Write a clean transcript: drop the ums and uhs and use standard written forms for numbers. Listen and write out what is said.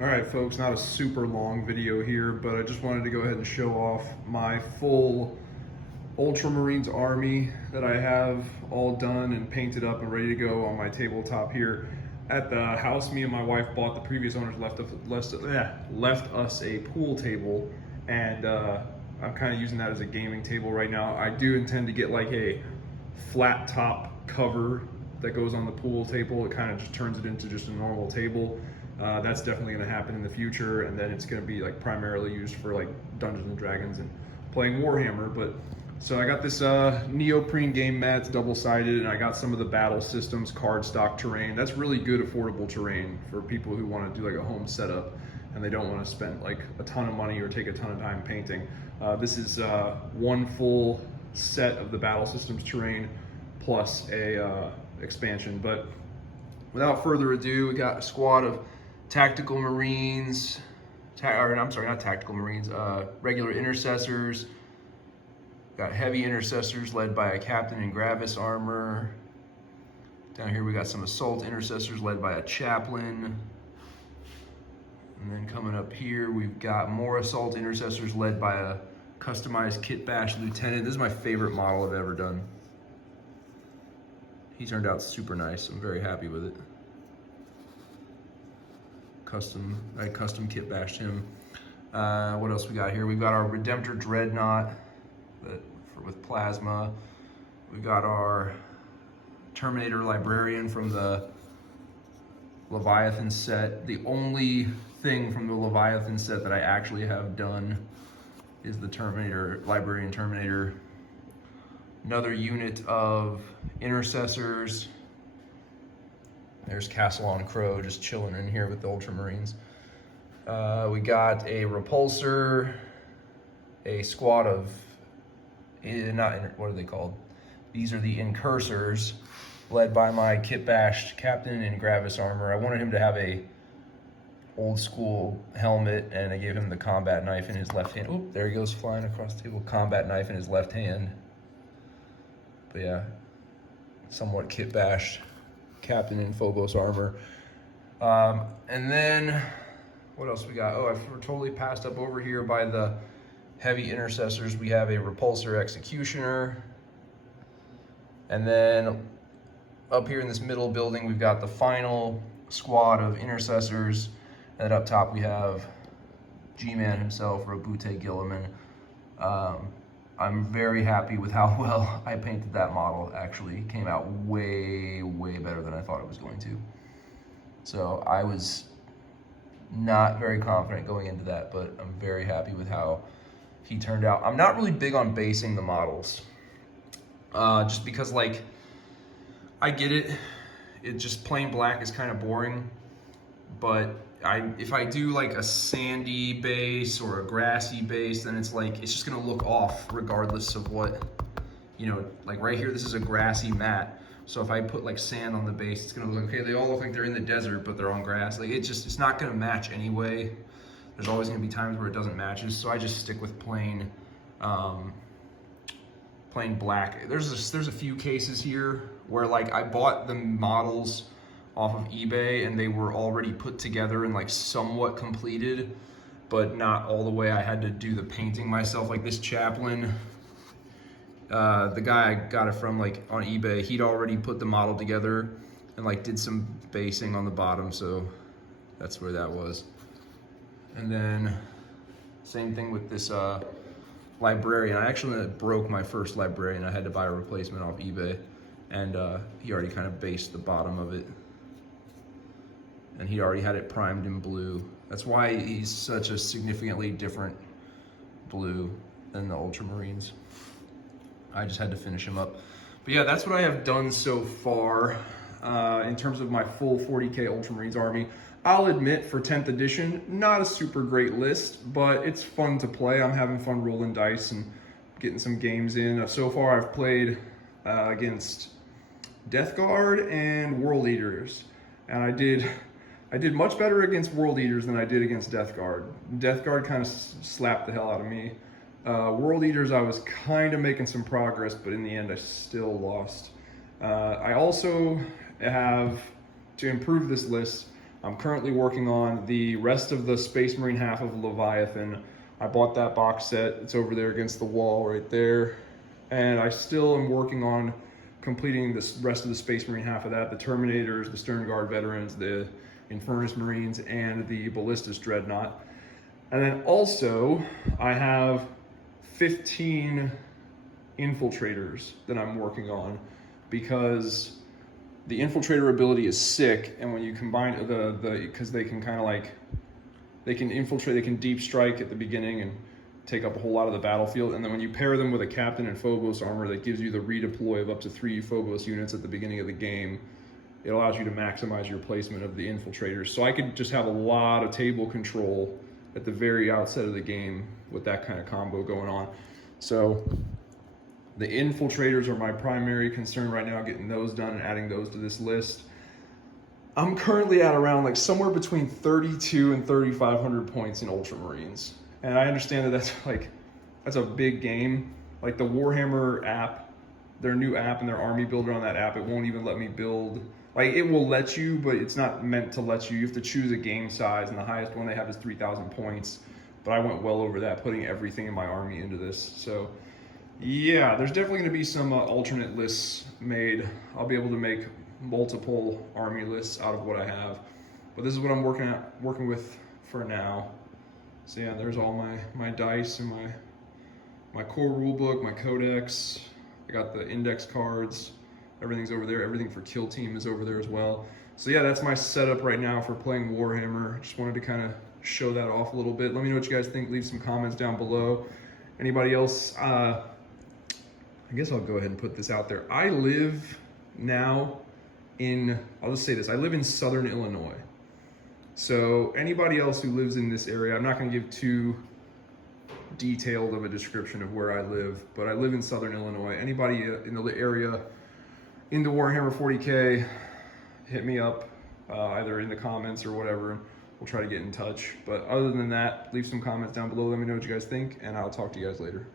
All right, folks, not a super long video here, but I just wanted to go ahead and show off my full Ultramarines army that I have all done and painted up and ready to go on my tabletop here at the house. Me and my wife bought. The previous owners left us a pool table, and I'm kind of using that as a gaming table right now. I do intend to get like a flat top cover that goes on the pool table. It kind of just turns it into just a normal table. That's definitely going to happen in the future, and then it's going to be like primarily used for like Dungeons and Dragons and playing Warhammer. But so I got this neoprene game mat. It's double-sided, and I got some of the battle systems cardstock terrain. That's really good affordable terrain for people who want to do like a home setup and they don't want to spend like a ton of money or take a ton of time painting. This is one full set of the battle systems terrain plus a expansion. But without further ado, we got a squad of tactical Marines, not tactical Marines, regular intercessors. Got heavy intercessors led by a captain in Gravis Armor. Down here we got some assault intercessors led by a chaplain. And then coming up here, we've got more assault intercessors led by a customized kit bash lieutenant. This is my favorite model I've ever done. He turned out super nice. I'm very happy with it. I custom kit bashed him. What else we got here? We've got our Redemptor Dreadnaught with plasma. We've got our Terminator Librarian from the Leviathan set. The only thing from the Leviathan set that I actually have done is the Librarian Terminator. Another unit of intercessors. There's Castle on Crow just chilling in here with the Ultramarines. We got a repulsor, a squad of, what are they called? These are the Incursors, led by my kit bashed captain in Gravis Armor. I wanted him to have a old school helmet, and I gave him the combat knife in his left hand. Oop, there he goes flying across the table. Combat knife in his left hand. But yeah, somewhat kit bashed captain in Phobos Armor. And then, what else we got? Oh, I totally passed up over here by the heavy intercessors. We have a Repulsor Exocutioner. And then up here in this middle building, we've got the final squad of intercessors. And up top we have G-Man himself, ROBOUTE GUILLIMAN. I'm very happy with how well I painted that model. Actually came out way, way better than I thought it was going to. So I was not very confident going into that, but I'm very happy with how he turned out. I'm not really big on basing the models, just because like, I get it. It just plain black is kind of boring, but if I do like a sandy base or a grassy base, then it's like, it's just gonna look off regardless of what, like right here, this is a grassy mat. So if I put like sand on the base, it's gonna look, okay, they all look like they're in the desert, but they're on grass. Like it's not gonna match anyway. There's always gonna be times where it doesn't match. So I just stick with plain black. There's a few cases here where like I bought the models off of eBay and they were already put together and like somewhat completed, but not all the way. I had to do the painting myself. Like this chaplain, the guy I got it from like on eBay, he'd already put the model together and like did some basing on the bottom, so that's where that was. And then same thing with this Librarian. I actually broke my first Librarian. I had to buy a replacement off eBay, and he already kind of based the bottom of it. And he already had it primed in blue. That's why he's such a significantly different blue than the Ultramarines. I just had to finish him up. But yeah, that's what I have done so far in terms of my full 40K Ultramarines army. I'll admit, for 10th edition, not a super great list, but it's fun to play. I'm having fun rolling dice and getting some games in. So far, I've played against Death Guard and World Eaters, and I did much better against World Eaters than I did against Death Guard. Death Guard kind of slapped the hell out of me. World Eaters, I was kind of making some progress, but in the end, I still lost. I also have, to improve this list, I'm currently working on the rest of the Space Marine half of Leviathan. I bought that box set. It's over there against the wall right there. And I still am working on completing the rest of the Space Marine half of that, the Terminators, the Stern Guard veterans, the Infernus Marines, and the Ballistus Dreadnought. And then also, I have 15 infiltrators that I'm working on, because the infiltrator ability is sick, and when you combine because they can kind of like, they can infiltrate, they can deep strike at the beginning and take up a whole lot of the battlefield, and then when you pair them with a Captain and Phobos Armor that gives you the redeploy of up to 3 Phobos units at the beginning of the game, it allows you to maximize your placement of the infiltrators. So I could just have a lot of table control at the very outset of the game with that kind of combo going on. So the infiltrators are my primary concern right now, getting those done and adding those to this list. I'm currently at around like somewhere between 32 and 3,500 points in Ultramarines. And I understand that that's a big game. Like the Warhammer app, their new app and their army builder on that app, it won't even let me build. Like it will let you, but it's not meant to let you. You have to choose a game size, and the highest one they have is 3,000 points. But I went well over that, putting everything in my army into this. So yeah, there's definitely going to be some alternate lists made. I'll be able to make multiple army lists out of what I have, but this is what I'm working with for now. So yeah, there's all my dice and my core rulebook, my codex. I got the index cards. Everything's over there. Everything for Kill Team is over there as well. So yeah, that's my setup right now for playing Warhammer. Just wanted to kind of show that off a little bit. Let me know what you guys think. Leave some comments down below. Anybody else? I guess I'll go ahead and put this out there. I live now I'll just say this, I live in Southern Illinois. So anybody else who lives in this area, I'm not going to give too detailed of a description of where I live, but I live in Southern Illinois. Anybody in the area into Warhammer 40K, hit me up either in the comments or whatever. We'll try to get in touch. But other than that, leave some comments down below. Let me know what you guys think, and I'll talk to you guys later.